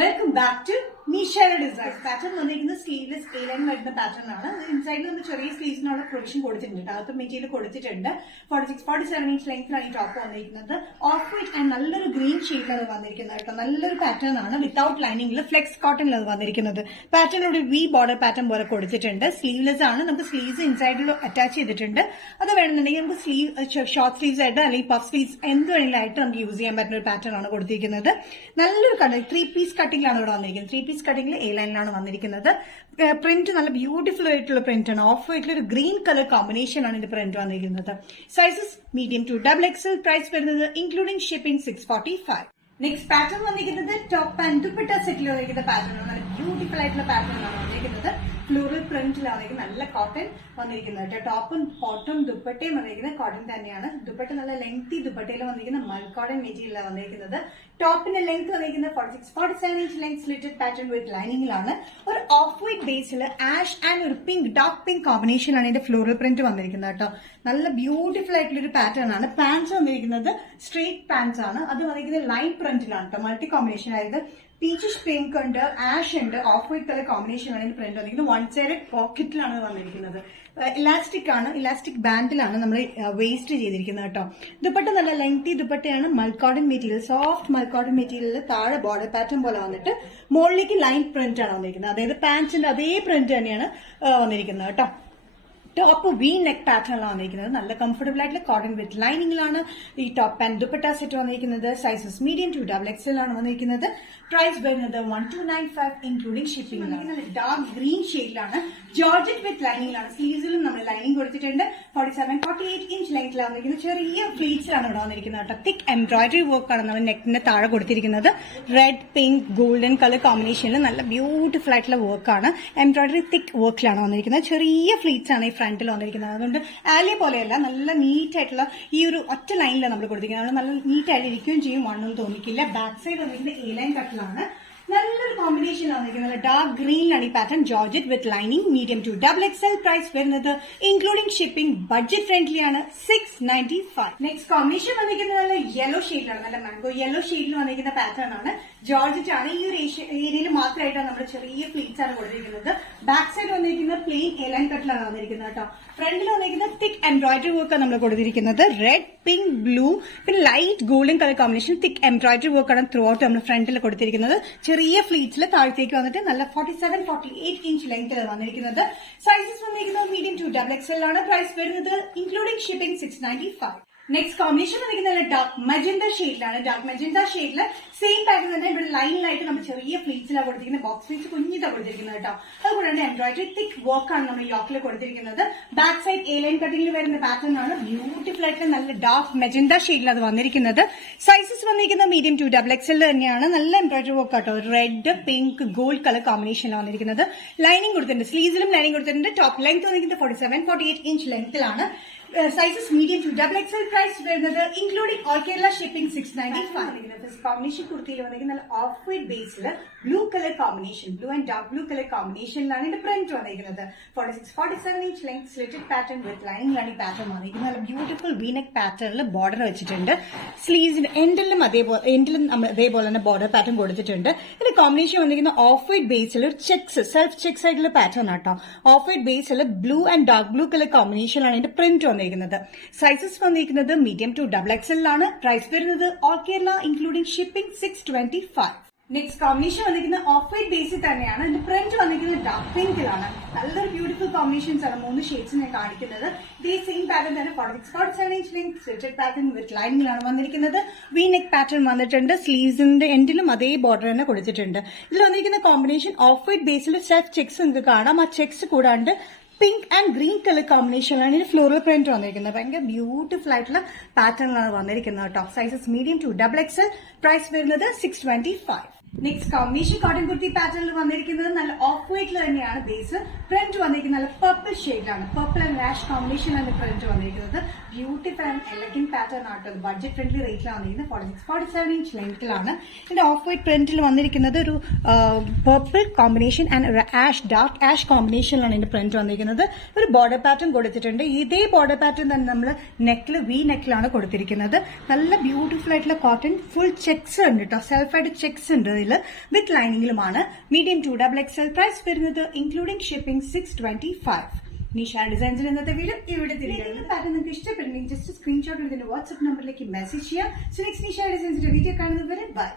Welcome back to നിഷയുടെ designs. Pattern വന്നിരിക്കുന്നത് sleeveless A line വരുന്ന പാറ്റേൺ ആണ്. ഇൻസൈഡിൽ നമ്മൾ ചെറിയ സ്ലീവ്സിനുള്ള പ്രൊവിഷൻ കൊടുത്തിട്ടുണ്ട്. അകത്ത് മെറ്റീരിയൽ കൊടുത്തിട്ടുണ്ട്. 46-47 ഇഞ്ച് ലെങ്ത്തിലാണ് ഈ ടോപ്പ് വന്നിരിക്കുന്നത്. ഓഫ് വൈറ്റ് ആൻഡ് നല്ലൊരു ഗ്രീൻ ഷെയ്ഡിലാണ് വന്നിരിക്കുന്നത് കേട്ടോ. നല്ലൊരു പാറ്റേൺ ആണ്. വിത്തൌട്ട് ലൈനിങ്ങിൽ ഫ്ലെക്സ് കോട്ടണിലാണ് വന്നിരിക്കുന്നത്. പാറ്റേണിലൂടെ വി ബോർഡർ പാറ്റേൺ പോലെ കൊടുത്തിട്ടുണ്ട്. സ്ലീവ്ലെസ് ആണ്. നമുക്ക് സ്ലീവ്സ് ഇൻസൈഡിൽ അറ്റാച്ച് ചെയ്തിട്ടുണ്ട്. അത് വേണമെന്നുണ്ടെങ്കിൽ നമുക്ക് സ്ലീവ് ഷോർട്ട് സ്ലീവ്സ് ആയിട്ട് അല്ലെങ്കിൽ പഫ് സ്ലീവ്സ് എന്ത് വേണമെങ്കിലും ആയിട്ട് നമുക്ക് യൂസ് ചെയ്യാൻ പറ്റുന്ന ഒരു പാറ്റേൺ ആണ് കൊടുത്തിരിക്കുന്നത്. നല്ലൊരു കട്ട് 3 പീസ് കട്ടിംഗിലാണ് ഇവിടെ വന്നിരിക്കുന്നത്. 3 പീസ് കട്ടിംഗിൽ എ ലൈനിലാണ് വന്നിരിക്കുന്നത്. പ്രിന്റ് നല്ല ബ്യൂട്ടിഫുൾ ആയിട്ടുള്ള പ്രിന്റ് ആണ്. ഓഫ് വൈറ്റിൽ ഒരു ഗ്രീൻ കളർ കോമ്പിനേഷൻ ആണ് ഇത് പ്രിന്റ് വന്നിരിക്കുന്നത്. Sizes medium to XXL. Price വരുന്നത് ഇൻക്ലൂഡിംഗ് ഷിപ്പിംഗ് 645. നെക്സ്റ്റ് പാറ്റേൺ വന്നിരിക്കുന്നത് ടോപ്പ് ആൻഡ് ദുപ്പട്ട സെറ്റിൽ വന്നിരിക്കുന്ന പാറ്റേൺ ആണ്. നല്ല ബ്യൂട്ടിഫുൾ ആയിട്ടുള്ള പാറ്റേൺ ആണ് വന്നിരിക്കുന്നത്. ഫ്ലോറൽ പ്രിന്റിലാണ് നല്ല കോട്ടൺ വന്നിരിക്കുന്നത്. ടോപ്പും ബോട്ടും ദുപ്പട്ടയും വന്നിരിക്കുന്നത് കോട്ടൺ തന്നെയാണ്. ദുപ്പട്ട നല്ല ലെങ്തി ദുപ്പട്ടയിൽ വന്നിരിക്കുന്ന മൾക്കോട്ടൺ മെറ്റീരിയലാണ് വന്നിരിക്കുന്നത്. ടോപ്പിന്റെ ലെങ്ത് വന്നിരിക്കുന്നത് 46-47 inch length slitted pattern with ലൈനിങ്ങിലാണ്. ഒരു ഓഫ് വൈറ്റ് ബേസിൽ ആഷ് ആൻഡ് ഒരു പിങ്ക് ഡാർക്ക് പിങ്ക് കോമ്പിനേഷനാണ് ഇതിന്റെ ഫ്ലോറൽ പ്രിന്റ് വന്നിരിക്കുന്നത് കേട്ടോ. നല്ല ബ്യൂട്ടിഫുൾ ആയിട്ടുള്ള ഒരു പാറ്റേൺ ആണ്. പാൻസ് വന്നിരിക്കുന്നത് സ്ട്രെയിറ്റ് പാൻസ് ആണ്. അത് വന്നിരിക്കുന്നത് ലൈൻ പ്രിന്റിലാണ് കേട്ടോ. മൾട്ടി കോമ്പിനേഷൻ ആയത് പീച്ചിഷ് പിങ്ക് ഉണ്ട്, ആഷ് ഉണ്ട്, ഓഫ് വൈറ്റ് കളർ കോമ്പിനേഷനാണ് ഇതിന്റെ പ്രിന്റ് വന്നിരിക്കുന്നത്. 1 സൈഡ് പോക്കറ്റിലാണ് വന്നിരിക്കുന്നത്. ഇലാസ്റ്റിക് ആണ്. ഇലാസ്റ്റിക് ബാൻഡിലാണ് നമ്മൾ വേസ്റ്റ് ചെയ്തിരിക്കുന്നത് കേട്ടോ. ദുപ്പട്ട നല്ല ലെങ്തി ദുപ്പട്ടയാണ്. മൾക്കോട്ടൺ മെറ്റീരിയൽ, സോഫ്റ്റ് മൾക്കോട്ടൺ മെറ്റീരിയലിൽ താഴെ ബോർഡർ പാറ്റേൺ പോലെ വന്നിട്ട് മുകളിലേക്ക് ലൈൻ പ്രിന്റ് ആണ് വന്നിരിക്കുന്നത്. അതായത് പാൻസിന്റെ അതേ പ്രിന്റ് തന്നെയാണ് വന്നിരിക്കുന്നത് കേട്ടോ. ടോപ്പ് വി നെക്ക് പാറ്റേണിലാണ് വന്നിരിക്കുന്നത്. നല്ല കംഫർട്ടബിൾ ആയിട്ടുള്ള കോട്ടൺ വിത്ത് ലൈനിങ്ങിലാണ് ഈ ടോപ്പ് ആൻഡ് ദുപ്പട്ട സെറ്റ് വന്നിരിക്കുന്നത്. സൈസസ് മീഡിയം ടു XXL ആണ് വന്നിരിക്കുന്നത്. പ്രൈസ് വരുന്നത് 1295 ഇൻക്ലൂഡിംഗ് ഷിപ്പിംഗ്. ഡാർക്ക് ഗ്രീൻ ഷെയ്ഡിലാണ്. ജോർജറ്റ് വിത്ത് ലൈനിങ്ങിലാണ്. സ്ലീവ്സിലും നമ്മൾ ലൈനിങ് കൊടുത്തിട്ടുണ്ട്. 47-48 ഇഞ്ച് ലെങ്ത്തിലാണ് വന്നിരിക്കുന്നത്. ചെറിയ ഫ്ലീറ്റ്സിലാണ് ഇവിടെ വന്നിരിക്കുന്നത് കേട്ടോ. തിക്ക് എംബ്രോയിഡറി വർക്കാണ് നമ്മൾ നെക്കിന്റെ താഴെ കൊടുത്തിരിക്കുന്നത്. റെഡ്, പിങ്ക്, ഗോൾഡൻ കളർ കോമ്പിനേഷനിൽ നല്ല ബ്യൂട്ടിഫുൾ ആയിട്ടുള്ള വർക്കാണ്. എംബ്രോയിഡറി തിക്ക് വർക്കിലാണ് വന്നിരിക്കുന്നത്. ചെറിയ ഫ്ലീറ്റ്സ് ആണ് ഈ ഫ്രണ്ടിൽ വന്നിരിക്കുന്നത്. അതുകൊണ്ട് ആലിയ പോലെയല്ല, നല്ല നീറ്റ് ആയിട്ടുള്ള ഈ ഒരു ഒറ്റ ലൈനിലാണ് നമ്മൾ കൊടുത്തിരിക്കുന്നത്. നല്ല നീറ്റ് ആയിട്ട് ഇരിക്കുകയും ചെയ്യും, മണ്ണൊന്നും തോന്നിക്കില്ല. ബാക്ക് സൈഡ് വന്നിരിക്കുന്നത് എ ലൈൻ കട്ടിലാണ്. നല്ലൊരു കോമ്പിനേഷൻ വന്നിരിക്കുന്നത്. ഡാർക്ക് ഗ്രീനിലാണ് ഈ pattern. Georgette with lining, medium to XXL. Price വരുന്നത് ഇൻക്ലൂഡിംഗ് ഷിപ്പിംഗ് ബഡ്ജറ്റ് ഫ്രണ്ട്ലി ആണ് 695. നെക്സ്റ്റ് കോമ്പിനേഷൻ വന്നിരിക്കുന്നത് നല്ല യെല്ലോ ഷെയ്ഡിലാണ്. നല്ല മാംഗോ യെല്ലോ ഷെയ്ഡിൽ വന്നിരിക്കുന്ന പാറ്റേൺ ആണ്. ജോർജറ്റ് ആണ്. ഈ ഒരു ഏരിയയിൽ മാത്രമായിട്ടാണ് നമ്മുടെ ചെറിയ പ്ലീറ്റ്സ് ആണ് കൊടുത്തിരിക്കുന്നത്. ബാക്ക് സൈഡ് വന്നിരിക്കുന്നത് പ്ലെയിൻ എ ലൈൻ കട്ടിലാണ് വന്നിരിക്കുന്നത് കേട്ടോ. ഫ്രണ്ടിൽ വന്നിരിക്കുന്നത് തിക്ക് എംബ്രോയിഡറി വർക്കാണ് നമ്മൾ കൊടുത്തിരിക്കുന്നത്. റെഡ്, പിങ്ക്, ബ്ലൂ, പിന്നെ ലൈറ്റ് ഗോൾഡൻ കളർ കോമ്പിനേഷൻ തിക്ക് എംബ്രോയിഡറി വർക്കാണ് ത്രൂ ഔട്ട് നമ്മൾ ഫ്രണ്ടിൽ കൊടുത്തിരിക്കുന്നത്. ചെറിയ ഫ്ലീറ്റ്സിൽ താഴത്തേക്ക് വന്നിട്ട് നല്ല 47-48 ഇഞ്ച് ലെങ്ത്തിൽ വന്നിരിക്കുന്നത്. സൈസസ് വന്നിരിക്കുന്നത് മീഡിയം ടു XXL ആണ്. പ്രൈസ് വരുന്നത് ഇൻക്ലൂഡിംഗ് ഷിപ്പിംഗ് 695. നെക്സ്റ്റ് കോമ്പിനേഷൻ വന്നിരിക്കുന്നത് ഡാർക്ക് മജന്ത ഷെയ്ഡിലാണ്. ഡാർക്ക് മജന്ത ഷെയ്ഡിൽ സെയിം പാറ്റേൺ തന്നെ ഇവിടെ ലൈനിലായിട്ട് നമ്മൾ ചെറിയ ഫ്ലീറ്റ്സിലാണ് കൊടുത്തിരിക്കുന്നത്. ബോക്സ് ഫ്ലീറ്റ്സ് കുഞ്ഞിതാണ് കൊടുത്തിരിക്കുന്നത് കേട്ടോ. അതുകൂടാണ്ട് എംബ്രോയിഡറി തിക്ക് വർക്കാണ് നമ്മൾ യോക്കിൽ കൊടുത്തിരിക്കുന്നത്. ബാക്ക് സൈഡ് എ ലൈൻ കട്ടിംഗിൽ വരുന്ന പാറ്റേൺ ആണ്. ബ്യൂട്ടിഫുൾ ആയിട്ട് നല്ല ഡാർക്ക് മജന്ത ഷെയ്ഡിൽ അത് വന്നിരിക്കുന്നത്. സൈസസ് വന്നിരിക്കുന്നത് മീഡിയം ടു XXL തന്നെയാണ്. നല്ല എംബ്രോയിഡറി വർക്ക് കേട്ടോ. റെഡ്, പിങ്ക്, ഗോൾഡ് കളർ കോമ്പിനേഷനിലാണ് വന്നിരിക്കുന്നത്. ലൈനിങ് കൊടുത്തിട്ടുണ്ട്. സ്ലീവ്സിലും ലൈനിങ് കൊടുത്തിട്ടുണ്ട്. ടോപ്പ് ലെങ്ത് വന്നിരിക്കുന്നത് 47-48 ഇഞ്ച് ലെങ്ത്തിലാണ്. Sizes medium to XXL. Price വരുന്നത് including all Kerala shipping 695. Combination കുർത്തിയിൽ വന്നിരിക്കുന്ന നല്ല ഓഫ് വൈറ്റ് ബേസിൽ blue colour combination, blue and dark blue colour കോമ്പിനേഷനിലാണ് ഇതിന്റെ പ്രിന്റ് വന്നിരിക്കുന്നത്. 46-47 inch length slitted pattern with ലൈനിങ്ങിലാണ് ഈ പാറ്റേൺ വന്നിരിക്കുന്നത്. നല്ല ബ്യൂട്ടിഫുൾ വീനെക്ക് പാറ്റേണിൽ ബോർഡർ വെച്ചിട്ടുണ്ട്. സ്ലീവ്സിന് എൻഡിലും നമ്മൾ അതേപോലെ തന്നെ ബോർഡർ പാറ്റേൺ കൊടുത്തിട്ടുണ്ട്. ഇതിന്റെ കോമ്പിനേഷൻ വന്നിരിക്കുന്ന ഓഫ് വൈറ്റ് ബേസിൽ ഒരു ചെക്സ്, സെൽഫ് ചെക്സ് ആയിട്ടുള്ള പാറ്റേൺ ആട്ടോ. ഓഫ് വൈറ്റ് ബേസിൽ blue and dark blue colour കോമ്പിനേഷനിലാണ് ഇതിന്റെ പ്രിന്റ് വന്നിരിക്കുന്നത്. സൈസസ് വന്നിരിക്കുന്നത് മീഡിയം ടു XXL ആണ്. പ്രൈസ് വരുന്നത് all Kerala including shipping 625. Next combination വന്നിരിക്കുന്നത് ഓഫ് വൈറ്റ് ബേസിൽ തന്നെയാണ്. ഇതിന്റെ പ്രിന്റ് വന്നിരിക്കുന്നത് ഡാർക്ക് പിങ്കിലാണ്. നല്ലൊരു ബ്യൂട്ടിഫുൾ കോമ്പിനേഷൻസ് ആണ്. 3 ഷെയ്ഡ്സ് ഞാൻ കാണിക്കുന്നത്. ഇതേ സെയിം പാറ്റേൺ തന്നെ 46-47 inch length slitted pattern with ലൈനിങ്ങിലാണ് വന്നിരിക്കുന്നത്. വി നെക്ക് പാറ്റേൺ വന്നിട്ടുണ്ട്. സ്ലീവ്സിന്റെ എൻഡിലും അതേ ബോർഡർ തന്നെ കൊടുത്തിട്ടുണ്ട്. ഇതിൽ വന്നിരിക്കുന്ന combination of white Basil self checks നിങ്ങൾക്ക് കാണാം. ആ ചെക്സ് കൂടാണ്ട് പിങ്ക് ആൻഡ് ഗ്രീൻ കളർ കോമ്പിനേഷനിലാണ് ഇതിന് ഫ്ലോറൽ പ്രിന്റ് വന്നിരിക്കുന്നത്. ഭയങ്കര ബ്യൂട്ടിഫുൾ ആയിട്ടുള്ള പാറ്റേണിലാണ് വന്നിരിക്കുന്നത് കേട്ടോ. Sizes medium to XXL. Price വരുന്നത് 625. നെക്സ്റ്റ് കോമ്പിനേഷൻ കോട്ടൺ കുർത്തി പാറ്റേണിൽ വന്നിരിക്കുന്നത് നല്ല ഓഫ് വൈറ്റിൽ തന്നെയാണ് ബേസ്. പ്രിന്റ് വന്നിരിക്കുന്നത് നല്ല പർപ്പിൾ ഷെയ്ഡിലാണ്. പർപ്പിൾ ആൻഡ് ആഷ് കോമ്പിനേഷനിലാണ് പ്രിന്റ് വന്നിരിക്കുന്നത്. ബ്യൂട്ടിഫുൾ ആൻഡ് എലഗന്റ് പാറ്റേൺ ആട്ടോ. ബഡ്ജറ്റ് ഫ്രണ്ട്ലി റേറ്റിലാണ് വന്നിരിക്കുന്നത്. 46-47 ഇഞ്ച് ലെങ്ത്തിലാണ്. ഇതിന്റെ ഓഫ് വൈറ്റ് പ്രിന്റിൽ വന്നിരിക്കുന്നത് ഒരു purple combination and ash dark ash കോമ്പിനേഷനിലാണ് ഇതിന്റെ പ്രിന്റ് വന്നിരിക്കുന്നത്. ഒരു ബോർഡർ പാറ്റേൺ കൊടുത്തിട്ടുണ്ട്. ഇതേ ബോർഡർ പാറ്റേൺ തന്നെ നമ്മൾ നെക്കിൽ വി നെക്കിലാണ് കൊടുത്തിരിക്കുന്നത്. നല്ല ബ്യൂട്ടിഫുൾ ആയിട്ടുള്ള കോട്ടൺ ഫുൾ ചെക്സ് ഉണ്ട് കേട്ടോ. സെൽഫായിട്ട് ചെക്സ് ഉണ്ട്. കോട്ടണിൽ വിത്ത് ലൈനിങ്ങിലുമാണ്. മീഡിയം 2XXL പ്രൈസ് വരുന്നത് ഇൻക്ലൂഡിംഗ് ഷിപ്പിംഗ് 625. നിഷ ഡിസൈൻസിൽ ഇന്നത്തെ വീഡിയോ ഇവിടെ തിരികെ പാറ്റേൺ നിങ്ങൾക്ക് ഇഷ്ടപ്പെടുന്നെങ്കിൽ ജസ്റ്റ് സ്ക്രീൻഷോട്ട് ഇതിന്റെ വാട്സ്ആപ്പ് നമ്പറിലേക്ക് മെസ്സേജ് ചെയ്യാം. സോ നെക്സ്റ്റ് നിഷ ഡിസൈൻസിന്റെ വീഡിയോ കാണുന്നത് വരെ ബൈ.